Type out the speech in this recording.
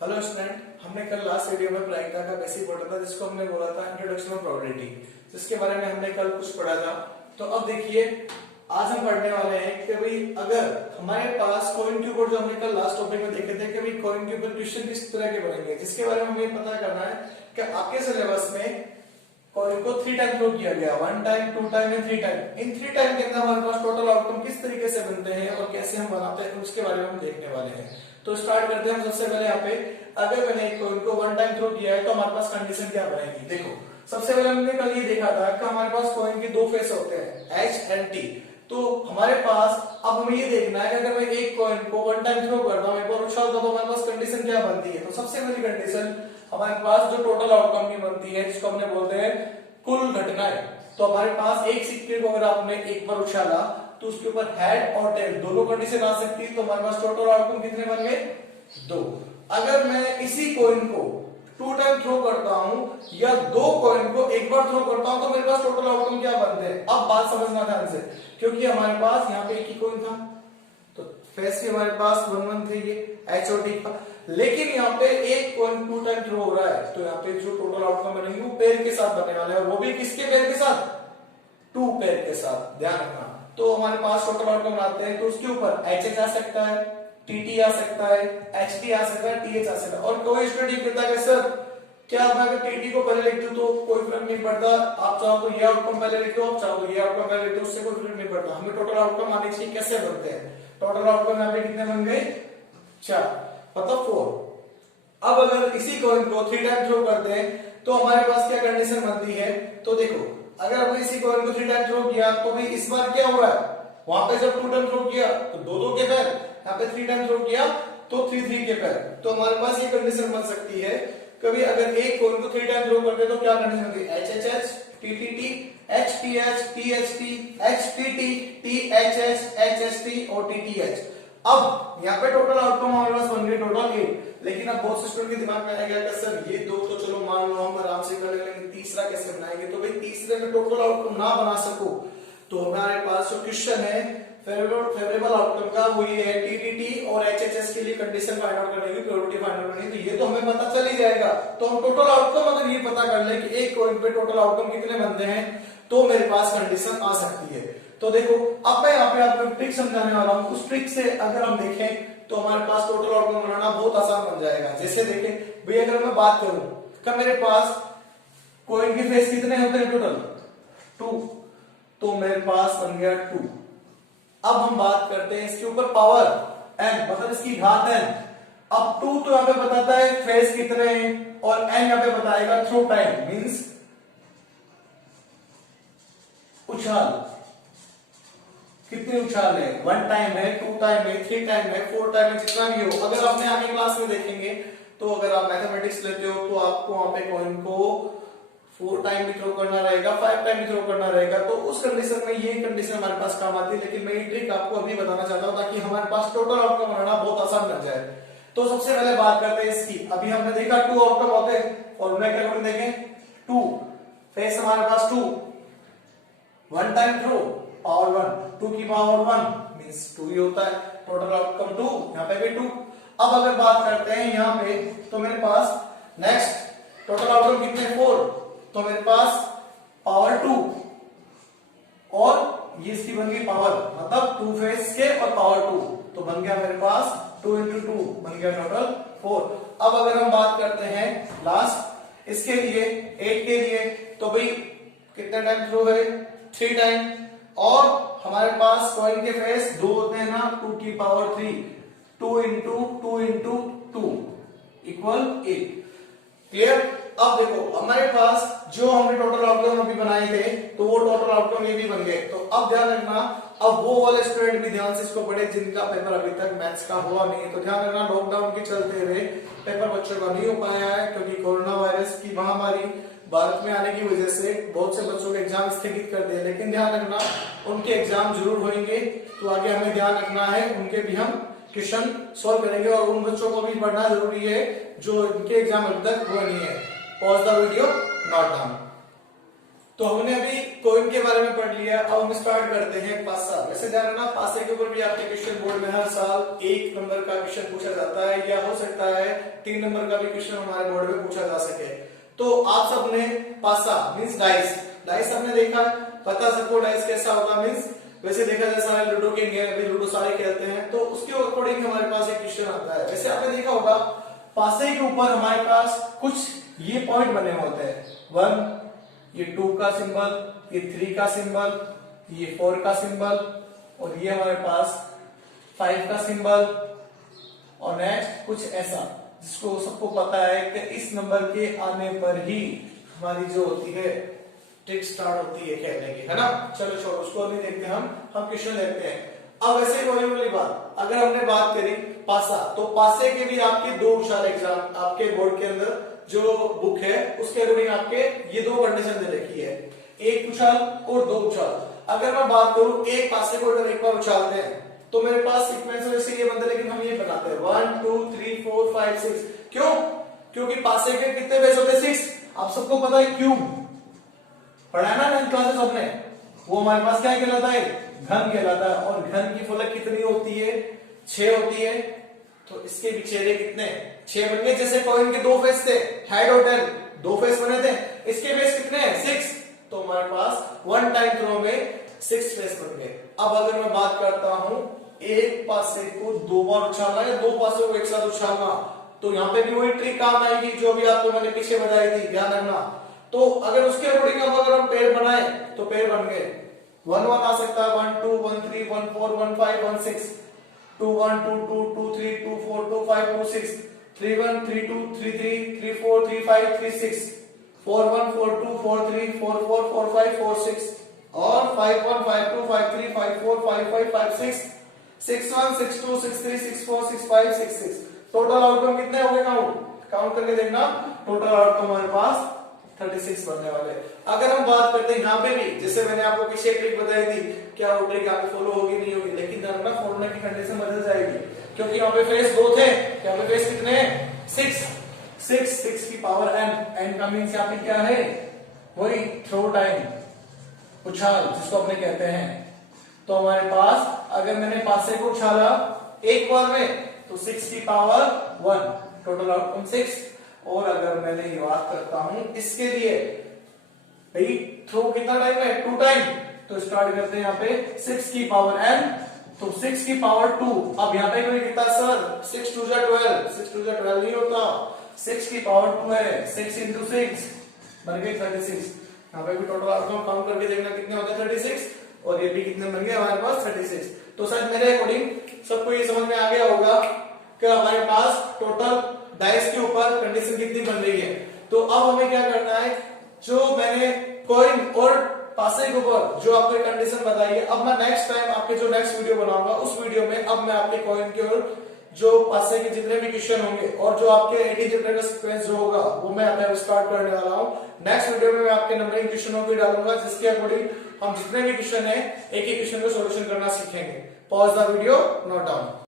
Hello student, हमने कल last video में प्रायिकता का बेसिक पढ़ा था जिसको हमने बोला था इंट्रोडक्शन ऑफ प्रोबेबिलिटी, जिसके बारे में हमने कल कुछ पढ़ा था। तो अब देखिए, आज हम पढ़ने वाले हैं कि भाई अगर हमारे पास कॉइन के ऊपर, जो हमने कल लास्ट टॉपिक में देखे थे कि भाई कॉइन के ऊपर क्वेश्चन किस तरह के बनेंगे, जिसके बारे में हमें पता करना है कि आपके सिलेबस में कॉइन को 3 टाइम थ्रो किया गया, 1 time, 2 time and 3 time. In 3 time के अंदर हमारे पास टोटल आउटकम किस तरीके से बनते हैं और कैसे हम बनाते हैं उसके बारे में हम देखने वाले हैं। तो स्टार्ट करते हैं हम सबसे पहले। यहाँ पे अगर मैंने एक कॉइन को 1 टाइम थ्रो किया है तो हमारे पास कंडीशन क्या बनेगी। देखो, सबसे पहले हमने कल ये देखा था कि हमारे पास कॉइन के दो फेस होते हैं, एच एंड टी। तो हमारे पास अब हमें ये देखना है कि अगर मैं एक कॉइन को 1 टाइम थ्रो करता हूँ, एक बार उछालता हूं, तो हमारे पास कंडीशन क्या बनती है। तो सबसे पहली कंडीशन हमारे पास जो टोटल आउटकम की बनती है, जिसको हमने बोलते हैं कुल घटनाएं। तो हमारे पास एक सिक्के को अगर आपने एक बार उछाला तो उसके ऊपर हेड और टेल दोनों कंडीशन आ सकती है। तो हमारे पास टोटल आउटकम कितने बन गए? 2। अगर मैं इसी कॉइन को 2 टाइम थ्रो करता हूं या 2 कॉइन को एक बार थ्रो करता हूं तो मेरे पास टोटल आउटकम क्या बनते हैं। अब बात समझना ध्यान से, क्योंकि हमारे पास यहाँ पे एक ही कॉइन था तो फेस भी हमारे पास 1 1 थे, ये एच और टी का। लेकिन यहाँ पे एक कॉइन 2 टाइम थ्रो हो रहा है तो यहाँ पे जो टोटल आउटकम बनेगी वो पेयर के साथ बनने वाला है, और वो भी किसके पेयर के साथ? 2 पेयर के साथ, ध्यान रखना। तो हमारे पास टोटल आउटकम आते हैं तो उसके ऊपर एच एच आ सकता है, टीटी आ सकता है, एच टी आ सकता है, टीएच आ सकता है। और कोई स्टूडेंट कहता है सर क्या मैं अगर टीटी को पहले लिख दूं तो कोई फर्क नहीं पड़ता, आप चाहो तो ये आउटकम पहले लिख दो, आप चाहो तो ये आउटकम पहले लिख दो, उससे कोई फर्क नहीं पड़ता। हमें टोटल आउटकम आने चाहिए। कैसे बनते हैं टोटल आउटकम? यहाँ पे कितने बन गए? 4, मतलब 4। अब अगर इसी कॉइन को 3 टाइम थ्रो करते हैं तो हमारे पास क्या कंडीशन बनती है। तो देखो, अगर हमने इसी कॉइन को 3 टाइम थ्रो किया तो भाई इस बार क्या हुआ है, वहां पे जब 2 टाइम थ्रो किया तो 2 के पैर, यहाँ पे 3 टाइम थ्रो किया तो 3 के पैर। तो हमारे पास ये कंडीशन बन सकती है, कभी अगर एक कॉइन को 3 टाइम थ्रो करते तो क्या कंडीशन होती है? H H H, T T T, H T H, T H T, H T T, T H H T और टी टी एच। अब यहाँ पे टोटल आउटकम हमारे पास बन गए टोटल 8। लेकिन अब बहुत से स्टूडेंट के दिमाग में आएगा कि सर ये 2 तो चलो मान लो हम आराम से कर लेंगे, तीसरा कैसे बनाएंगे। तो भाई तीसरे में टोटल आउटकम ना बना सको तो हमारे पास जो क्वेश्चन है फेवरेबल आउटकम का वो ये है, टीटीटी और एचएचएस के लिए कंडीशन फाइंड आउट करने की, प्रोबेबिलिटी फाइंड आउट करनी। तो ये तो हमें पता चल ही जाएगा। तो हम टोटल आउटकम अगर ये पता कर ले कि एक कॉइन पे टोटल आउटकम कितने बनते हैं तो मेरे पास कंडीशन आ सकती है। तो देखो, अब मैं यहाँ पे आपको ट्रिक समझाने वाला हूँ। उस ट्रिक से अगर हम देखें तो हमारे पास टोटल आउटकम बनाना बहुत आसान बन जाएगा। जैसे देखें भाई, अगर मैं बात करूं कि मेरे पास कॉइन के फेस कितने होते हैं टोटल? 2, तो मेरे पास बन गया 2। अब हम बात करते हैं इसके ऊपर पावर n, मतलब इसकी घात n। अब 2 तो यहाँ पे बताता है फेस कितने हैं और n यहाँ पे बताएगा थ्रो टाइम, मींस उछाल, कितने उछाल है। 1 टाइम है, 2 टाइम है, 3 टाइम है, 4 टाइम है, जितना भी हो। अगर आपने आगे क्लास में देखेंगे तो अगर आप मैथमेटिक्स लेते हो तो आपको वहां पे कॉइन को 4 टाइम भी थ्रो करना रहेगा, 5 टाइम भी थ्रो करना रहेगा। तो उस कंडीशन में ये कंडीशन हमारे पास काम आती है। लेकिन मैं ये ट्रिक आपको अभी बताना चाहता हूं ताकि हमारे पास टोटल आउटकम बनाना बहुत आसान बन जाए। तो सबसे पहले बात करते हैं इसकी। अभी हमने देखा 2 आउटकम होते हैं, फॉर्मूला क्या देखें, 2 फेस हमारे पास 2, 1 टाइम थ्रो पावर 1, 2 की पावर 1 मींस 2 ही होता है। टोटल आउटकम 2, यहाँ पे भी 2। अब अगर बात करते हैं यहाँ पे तो मेरे पास नेक्स्ट टोटल आउटकम कितने? 4, तो मेरे पास पावर 2 और ये इसकी बन गई पावर, मतलब 2 फेस के और पावर 2, तो बन गया मेरे पास 2 into 2 बन गया टोटल 4। अब अगर हम बात करते हैं लास्ट इसके लिए 8 के लिए, तो भाई कितने टाइम थ्रो है? 3 टाइम। और हमारे पास कॉइन के फेस 2 होते हैं ना, 2 की power 3, 2 into 2 into 2 equal 8। Clear? अब देखो हमारे पास जो हमने टोटल आउटकम अभी बनाए थे तो वो टोटल आउटकम ये भी बन गए। तो अब ध्यान रखना, अब वो वाले स्टूडेंट भी ध्यान से इसको पढ़े जिनका पेपर अभी तक मैथ्स का हुआ नहीं। तो ध्यान रखना, लॉकडाउन के चलते हुए पेपर बच्चों का नहीं हो पाया है क्योंकि कोरोना वायरस की महामारी भारत में आने की वजह से बहुत से बच्चों के एग्जाम स्थगित कर दिए। लेकिन ध्यान रखना, उनके एग्जाम जरूर होंगे। तो आगे हमें ध्यान रखना है, उनके भी हम क्वेश्चन सॉल्व करेंगे और उन बच्चों को भी पढ़ना जरूरी है जो इनके एग्जाम अभी तक हुए नहीं है। Pause the video, not done. तो हमने अभी कॉइन के बारे में पढ़ लिया, अब हम स्टार्ट करते हैं पासा। वैसे ध्यान रखना, पासे के ऊपर भी आपके क्वेश्चन बोर्ड में हर साल 1 नंबर का क्वेश्चन पूछा जाता है, या हो सकता है 3 नंबर का भी क्वेश्चन हमारे बोर्ड में पूछा जा सके। तो आप सबने पासा मींस डाइस, डाइस हमने देखा, पता सबको डाइस कैसा होगा मींस वैसे देखा जाए सारे लूडो के गेम, अभी लूडो सारे खेलते हैं, तो उसके अकॉर्डिंग हमारे पास एक क्वेश्चन आता है। वैसे आपने देखा होगा पासे के ऊपर हमारे पास कुछ ये पॉइंट बने होते हैं, 1, ये 2 का सिंबल, ये 3 का सिंबल, ये 4 का सिंबल, और ये हमारे पास 5 का सिंबल, और नेक्स्ट कुछ ऐसा जिसको सबको पता है कि इस नंबर के आने पर ही हमारी जो होती है ट्रिक स्टार्ट होती है खेलने की, है ना। चलो छोड़ो, उसको नहीं देखते, हम क्वेश्चन देखते हैं। अब ऐसे ही वाली बात, अगर हमने बात करी पासा, तो पासे के भी आपके 2 विशाल एग्जाम आपके बोर्ड के अंदर जो बुक है उसके अकॉर्डिंग आपके ये 2 कंडीशन दे रखी है, 1 उछाल और 2 उछाल। अगर मैं बात करूं एक पासे को अगर एक बार उछालते हैं तो मेरे पास सीक्वेंस वैसे ये बनता है, लेकिन हम ये बनाते हैं 1 2 3 4 5 6। क्यों? क्योंकि पासे के कितने बेस होते हैं? 6। आप सबको पता है क्यों, पढ़ा ना 9th क्लासेस हमने, वो हमारे पास क्या कहलाता है? घन कहलाता है। और घन की फलक कितनी होती है? 6 होती है। तो इसके भी छेदे कितने? 6 बन गए। जैसे कॉइन के 2 फेस थे, हेड और टेल, 2 फेस बने थे, इसके फेस कितने हैं? 6। तो हमारे पास 1 टाइम थ्रो में 6 फेस बन गए। अब अगर मैं बात करता हूं एक पासे को 2 बार उछालना या 2 पासे को एक साथ उछालना, तो यहाँ पे भी वही ट्रिक काम आएगी जो भी आपको मैंने पीछे बताई थी, ध्यान रखना। तो अगर उसके अकॉर्डिंग अगर हम पेड़ बनाए तो पेड़ बन गए, 1 1 आ सकता है, 1 2 1 3 1 4 1 5 1 6, 2 1 2 2 2 3 2 4 2 5 2 6, 3 1 3 2 3 3 3 4 3 5 3 6, 4 1 4 2 4 3 4 4 4 5 4 6, और 5 1 5 2 5 3 5 4 5 5 5 6, 6 1 6 2 6 3 6 4 6 5 6 6। टोटल आउटकम कितने हो गए? काउंट करके देखना, टोटल आउटकम हमारे पास 36 बनने वाले। अगर हम बात करते हैं यहाँ पे भी, जैसे मैंने आपको पीछे ट्रिक बताई थी, क्या वो ट्रिक आगे फॉलो होगी नहीं होगी, लेकिन ना फॉलो की कंडीशन बदल जाएगी, क्योंकि यहाँ पे फेस 2 थे, यहाँ पे फेस कितने हैं? 6 की पावर n का मीन्स यहाँ पे क्या है? वही थ्रो टाइम, उछाल जिसको अपने कहते हैं। तो हमारे पास अगर मैंने पासे को उछाला एक बार में तो 6 की पावर 1, टोटल आउटकम 6। और अगर मैंने ये बात करता हूं इसके लिए, भाई थ्रो कितना टाइम है? 2 टाइम। तो स्टार्ट करते हैं यहाँ पे 6 की पावर n, तो 6 की पावर 2। अब यहाँ पे कोई कितना सर? 6 2 जा 12, 6 2 जा 12 नहीं होता, 6 की पावर 2 है, 6 into 6 बन गए 36। यहाँ पे भी टोटल आउटकम काउंट करके देखना कितने होते हैं? 36। और ये भी कितने बन गए हमारे पास? 36। तो शायद मेरे अकॉर्डिंग सबको ये समझ में आ गया होगा कि हमारे पास टोटल डाइस के ऊपर कंडीशन कितनी बन रही है। तो अब हमें क्या करना है, जो मैंने कॉइन और पासे के ऊपर जो आपको कंडीशन बताई है, अब मैं नेक्स्ट टाइम आपके जो नेक्स्ट वीडियो बनाऊंगा उस वीडियो में अब मैं आपके कॉइन के और जो पासे के जितने भी क्वेश्चन होंगे और जो आपके एडिजेब्रा का सीक्वेंस जो होगा वो मैं आपको स्टार्ट करने वाला हूं। नेक्स्ट वीडियो में मैं आपके नंबरिंग क्वेश्चनों को डालूंगा, जिसके अकॉर्डिंग हम जितने भी क्वेश्चन है एक एक क्वेश्चन को सॉल्यूशन करना सीखेंगे। Pause the video, note down.